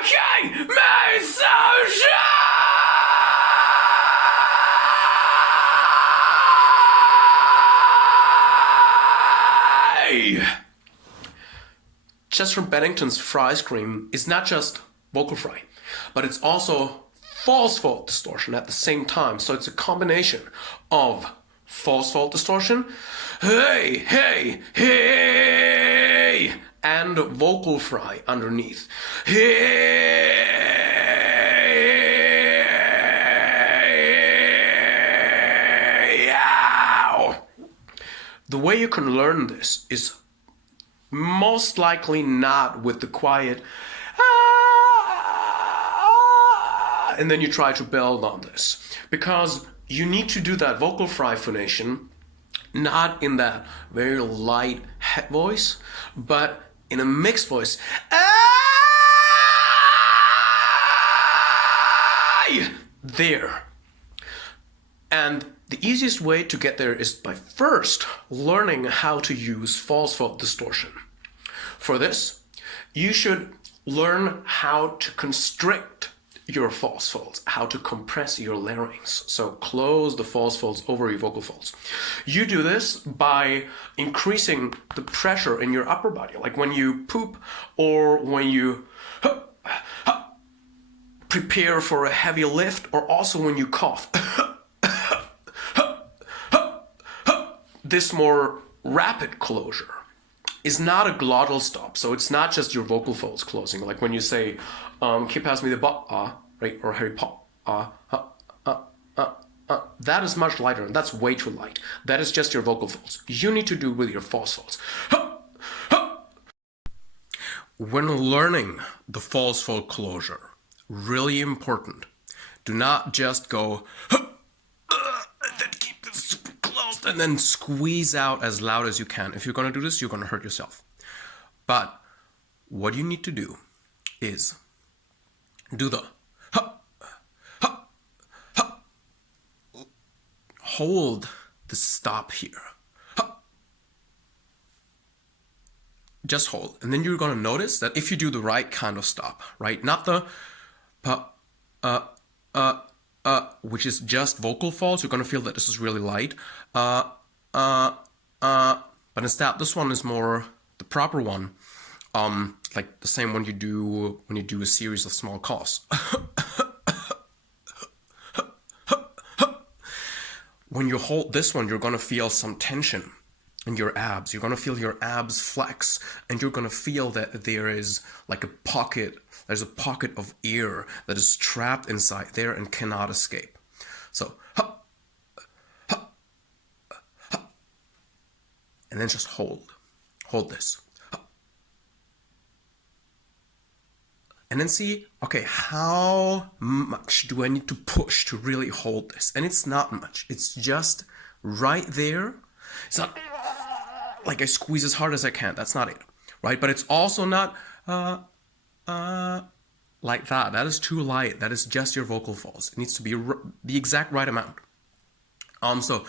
Okay, me so shy. Just from Bennington's fry scream is not just vocal fry, but it's also false fault distortion at the same time. So it's a combination of false fault distortion, hey, hey, hey, and vocal fry underneath. Hey, ow. The way you can learn this is most likely not with the quiet and then you try to build on this, because you need to do that vocal fry phonation not in that very light head voice, but in a mixed voice. There. And the easiest way to get there is by first learning how to use false fault distortion. For this, you should learn how to constrict your false folds, how to compress your larynx. So close the false folds over your vocal folds. You do this by increasing the pressure in your upper body, like when you poop or when you prepare for a heavy lift, or also when you cough. This more rapid closure is not a glottal stop, so it's not just your vocal folds closing. Like when you say, "Can you pass me the right, or Harry Potter, that is much lighter, and that's way too light. That is just your vocal folds. You need to do with your false folds. When learning the false fold closure, really important, do not just go and then keep it super closed and then squeeze out as loud as you can. If you're going to do this, you're going to hurt yourself. But what you need to do is do the hold the stop here. Just hold. And then you're going to notice that if you do the right kind of stop, right? Not the which is just vocal folds, you're going to feel that this is really light. But instead, this one is more the proper one. Like the same one you do when you do a series of small coughs. When you hold this one, you're going to feel some tension in your abs. You're going to feel your abs flex, and you're going to feel that there is like a pocket, there's a pocket of air that is trapped inside there and cannot escape. So, and then just hold this. And then see, okay, how much do I need to push to really hold this? And it's not much. It's just right there. It's not like I squeeze as hard as I can. That's not it, right? But it's also not like that. That is too light. That is just your vocal folds. It needs to be the exact right amount. So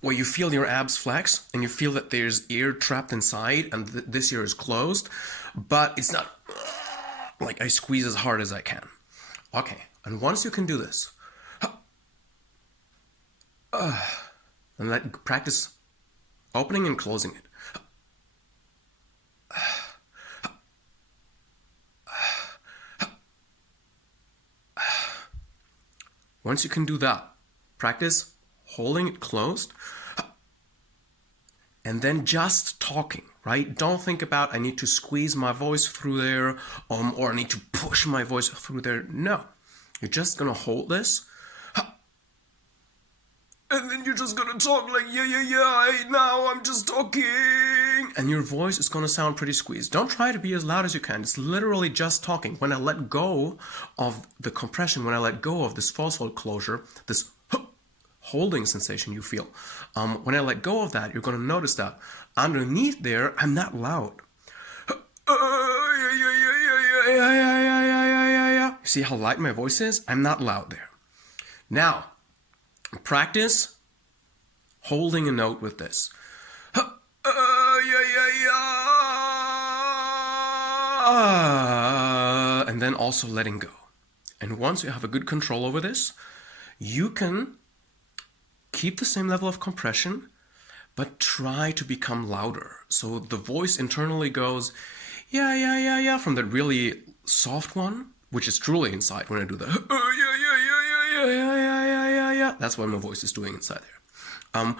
where you feel your abs flex and you feel that there's air trapped inside and this ear is closed, but it's not like I squeeze as hard as I can. Okay, and once you can do this, and practice opening and closing it. Once you can do that, practice holding it closed and then just talking, right? Don't think about I need to squeeze my voice through there or I need to push my voice through there. No, you're just gonna hold this and then you're just gonna talk like, hey, now I'm just talking. And your voice is gonna sound pretty squeezed. Don't try to be as loud as you can. It's literally just talking. When I let go of the compression, when I let go of this false fold closure, this holding sensation you feel, when I let go of that, you're gonna notice that underneath there, I'm not loud. See how light my voice is? I'm not loud there. Now, practice holding a note with this. and then also letting go. And once you have a good control over this, you can keep the same level of compression, but try to become louder. So the voice internally goes, yeah, yeah, yeah, yeah, from that really soft one, which is truly inside when I do the, yeah, yeah, yeah, yeah, yeah, yeah, yeah, yeah, yeah. That's what my voice is doing inside there.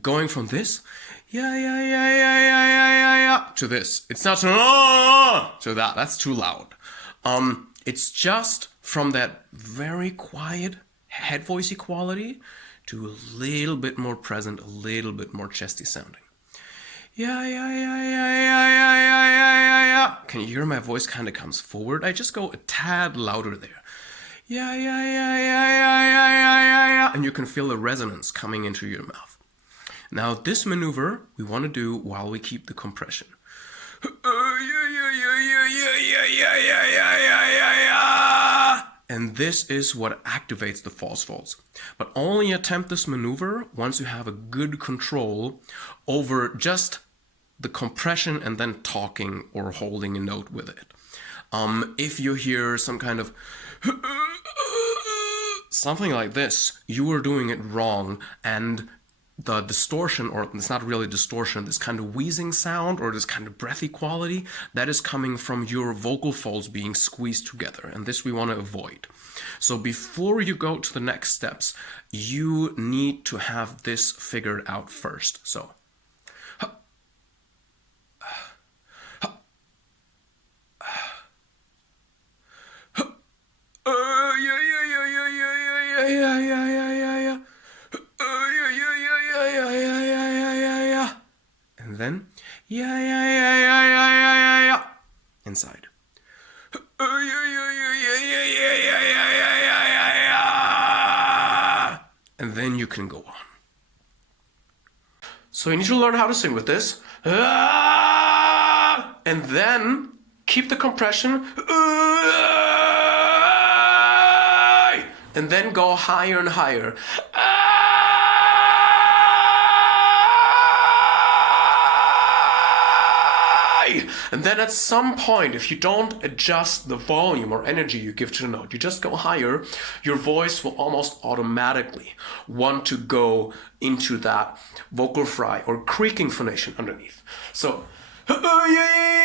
Going from this, yeah, yeah, yeah, yeah, yeah, yeah, yeah, yeah, to this. It's not to that. That's too loud. It's just from that very quiet head voicey quality to a little bit more present, a little bit more chesty sounding. Yeah, yeah, yeah, yeah, yeah, yeah, yeah, yeah, yeah, yeah. Can you hear my voice kind of comes forward? I just go a tad louder there. Yeah, yeah, yeah, yeah, yeah, yeah, yeah, yeah, yeah. And you can feel the resonance coming into your mouth. Now this maneuver we want to do while we keep the compression. And this is what activates the false folds. But only attempt this maneuver once you have a good control over just the compression and then talking or holding a note with it. If you hear some kind of something like this, you are doing it wrong, and the distortion, or it's not really distortion, this kind of wheezing sound or this kind of breathy quality, that is coming from your vocal folds being squeezed together, and this we want to avoid. So before you go to the next steps, you need to have this figured out first. So and then yeah, yeah, yeah, yeah, yeah, yeah, yeah, yeah, inside. And then you can go on. So you need to learn how to sing with this. And then keep the compression. And then go higher and higher. And then at some point, if you don't adjust the volume or energy you give to the note, you just go higher, your voice will almost automatically want to go into that vocal fry or creaking phonation underneath. So, yeah, yeah,